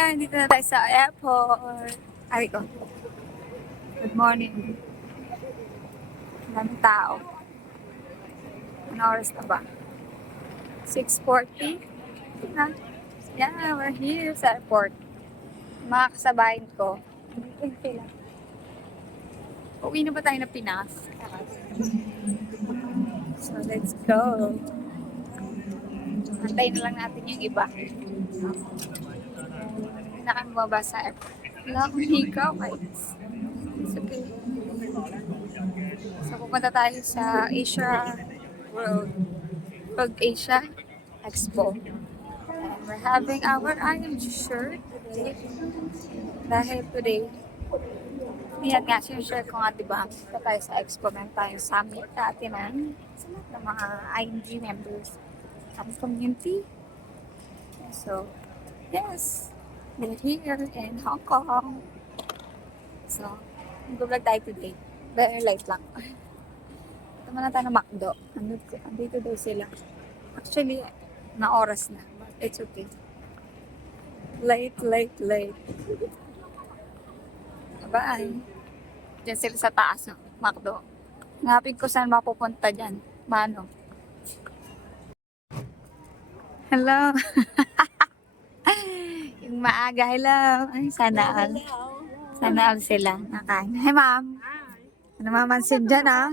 Ayan, dito na tayo sa airport. Ay ko. Good morning. Ang daming tao. Ano oras na ba? 6:40? Na. Yeah, we're here sa airport. Mga kasabayan ko. Uwi na ba tayo na Pinas? So, let's go. Antayin na lang natin yung iba. Hindi na kami bumaba sa airport. Wala akong hikaw, guys. It's okay. So, pupunta tayo sa World Asia Expo. And we're having our IMG shirt today. Dahil today, yan nga, sinishare ko nga, diba? Punta tayo sa Expo, meron tayong summit dati ng mga IMG members sa community. So, yes, we're here in Hong Kong. So, mag-vlog tayo today. Very light lang. Ito muna tayo ng McDo. Andito daw sila. Actually, na oras na. But it's okay. Late. Bye. Diyan sila sa taas ng McDo. Hanapin ko saan mapupunta dyan. Mano. Hello. Yung maaga, hello. Ay, sana all. Sana all sila. Nakain. Hi, ma'am. Ano mamansin dyan, ha?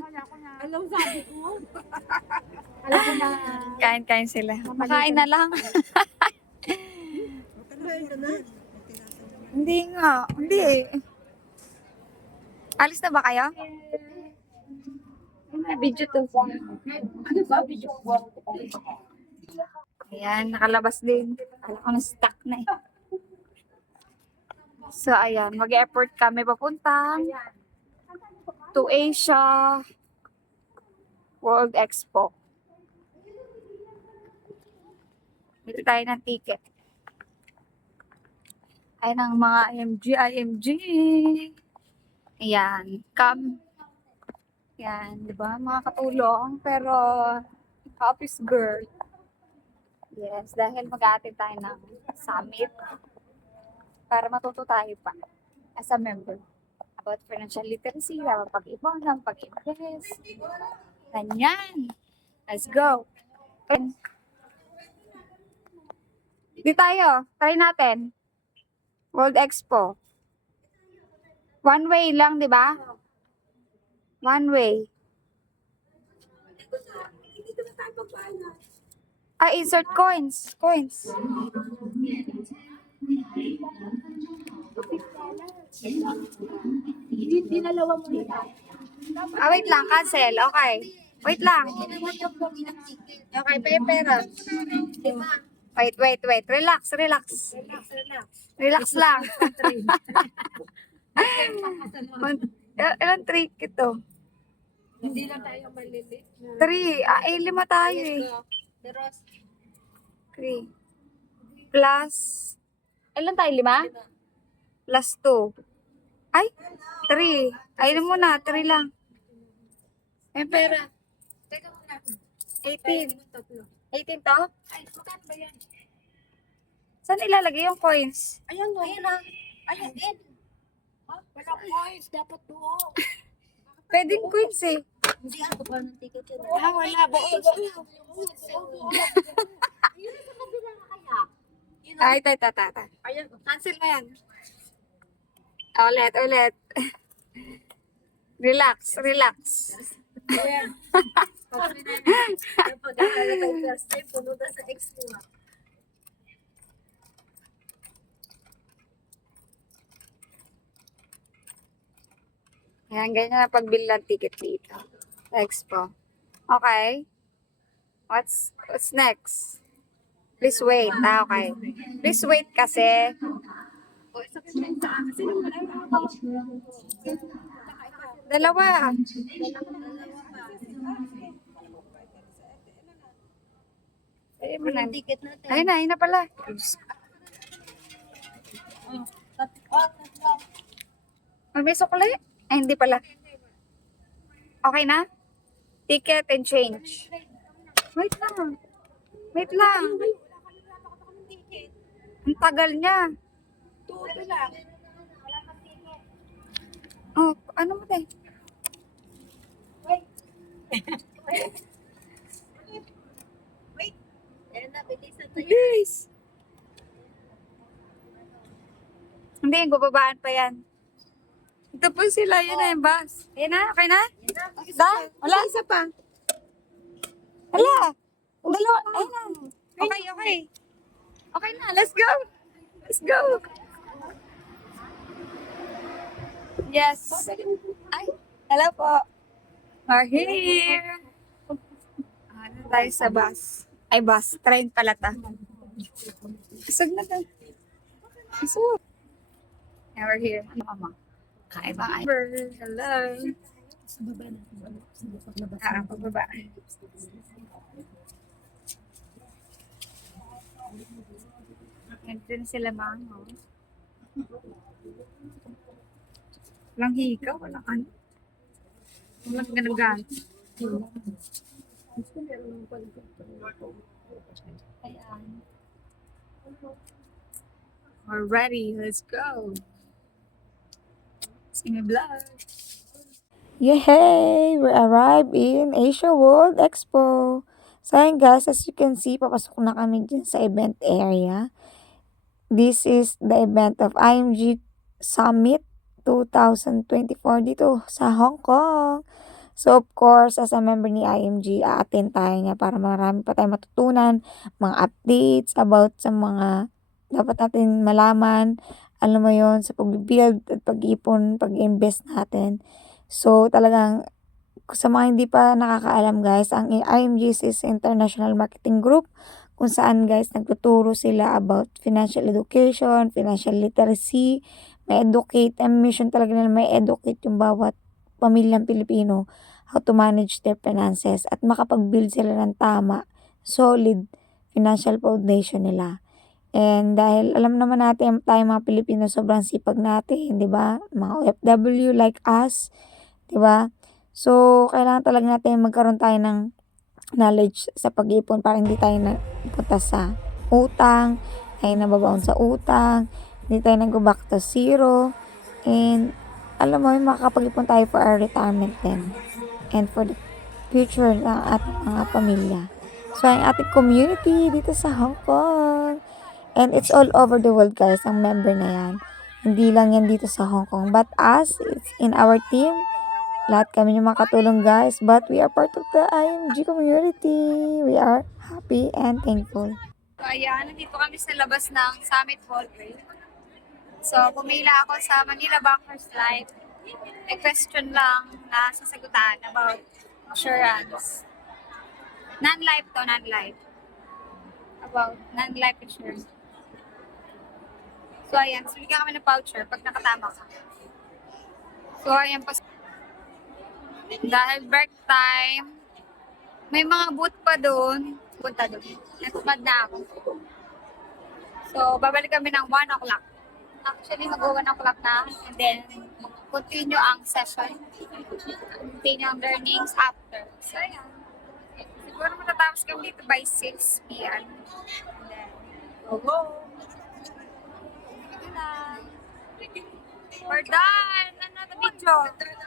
Alam, sabi ko. Alam ko na. Kain sila. Makain na lang. Hindi nga. Hindi eh. Alis na ba kayo? Video to. Ano ba? Video ko. Ayan, nakalabas din. Akala ko na-stuck na eh. So, ayan. Mag-airport kami papuntang to Asia World Expo. Dito tayo ng ticket. Ayan ang mga IMG. Ayan. Come. Ayan, di ba? Mga katulong. Pero, office girl. Yes, dahil mag-aatin tayo ng summit para matuto tayo pa as a member about financial literacy, about pag-ibon, pag-invest. Ganyan. Let's go. Di tayo. Try natin. World Expo. One way lang, di ba? One way. Insert coins. Dinalawa mo nila. Wait lang. Cancel. Okay. Wait lang. Okay, pera. Wait. Relax. Relax lang. Ilang trick ito? Hindi lang tayo malilit. 3. 5 tayo eh. 3. Plus. Ilan tayo? 5? Plus 2. Ay, 3. Ayun muna, 3 lang. May pera. Teka muna. 18. Tatlo. 18 to? Ay, magkano ba yan? Saan ilalagay yung coins? Ayan o. Ayan na. Ayan din. Wala coins. Dapat doon. Pwedeng coins eh. Hindi ako pa ng ticket yun. Wala. Buo. Yun sa kabila na kaya. Ay, tata. Ayan. Cancel mo yan. Ulit. Relax. Ayan. Kapag tayo first time, pumunta sa expo. Ayan, ganyan na pagbili ng ticket dito. Sa Expo. Okay. What's next? Please wait. Okay. Please wait kasi. Dalawa. Ayun mo na. Ticket natin. Ayun na pala. May sukli? Ay, hindi pala. Okay na? Ticket and change. Wait lang. Ang tagal niya. Tuto lang. Oh, ano mo tayo? Wait. Wait. Ayan na, bilisan tayo. Bilis! Hindi, bababaan pa yan. Ito po sila, yun na yung bus. Yan na, okay na? Da? Wala? Isa pa. Wala. Dalawa. Ayun na. Okay, okay. Okay na, let's go. Let's go. Yes. Ay, hello po. We're here. Ano tayo sa bus? Ay, bus. Train pala ta. Isag na tayo. Isag. Yeah, we're here. Ano mama? Kain ba? Hello. Sa baba na. Pagbaba. Nandun sila mga. Walang higa, walang ano. Walang ganagan. Ayan. We're ready. Let's go. Sing a vlog. Yay! We arrived in Asia World Expo. So ayun guys, as you can see, papasok na kami dyan sa event area. This is the event of IMG Summit 2024 dito sa Hong Kong. So of course, as a member ni IMG, a-attend tayo niya para marami pa tayong matutunan, mga updates about sa mga dapat natin malaman, alam mo yon sa pag-build at pag-ipon, pag-invest natin. So, talagang, sa mga hindi pa nakakaalam guys, ang IMG is International Marketing Group, kung saan guys, nagtuturo sila about financial education, financial literacy, may educate, ang mission talaga nila may educate yung bawat pamilyang Pilipino, how to manage their finances, at makapag-build sila ng tama, solid financial foundation nila. And dahil alam naman natin tayo mga Pilipino sobrang sipag natin, 'di ba? Mga OFW like us, 'di ba? So kailangan talaga natin magkaroon tayo ng knowledge sa pag-ipon para hindi tayo napunta sa utang, tayo nababaon sa utang, hindi tayo nag-go back to zero. And alam mo, makakapag-ipon tayo for our retirement then and for the future ng ating mga pamilya. So ang ating community dito sa Hong Kong. And it's all over the world guys, ang member na yan. Hindi lang yan dito sa Hong Kong. But us, it's in our team. Lahat kami yung makatulong guys. But we are part of the IMG community. We are happy and thankful. So, ayan, nandito kami sa labas ng Summit Hallway. So, pumila ako sa Manila Bankers Life. May question lang na sasagutan about insurance. Non-life to, non-life. About non-life insurance. So, ayan. So, bigyan kami ng voucher pag nakatama ka. So, ayan po. Dahil break time, may mga booth pa doon. Punta doon. Nagpad na ako. So, babalik kami ng 1 o'clock. Actually, mag-1 o'clock na. And then, continue ang session. Continue ang learnings after. So, ayan. Siguro matatapos kami dito by 6 p.m. And then, go! We're done! Ano na video?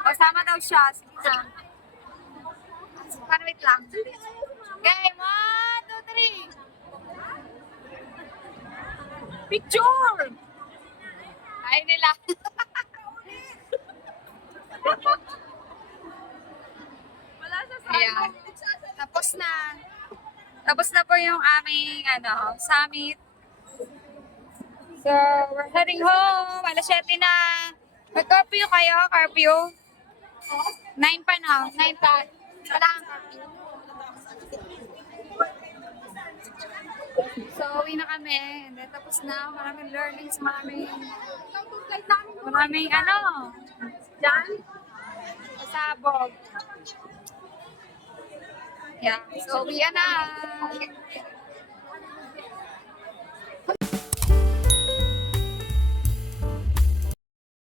Kasama daw siya. Sige na. Paano, wait lang. Game! 1, 2, 3! Picture! Ay nila. Ayan. Tapos na. Tapos na po yung aming summit. So, we're heading home. Alas 7 na. Mag-curfew kayo? Curfew? 9 pa na. 9 pa. Wala kang curfew. So, uwi na kami. And then, tapos na. Maraming learnings. Maraming Diyan? Pasabog. Yeah. So, uwi na.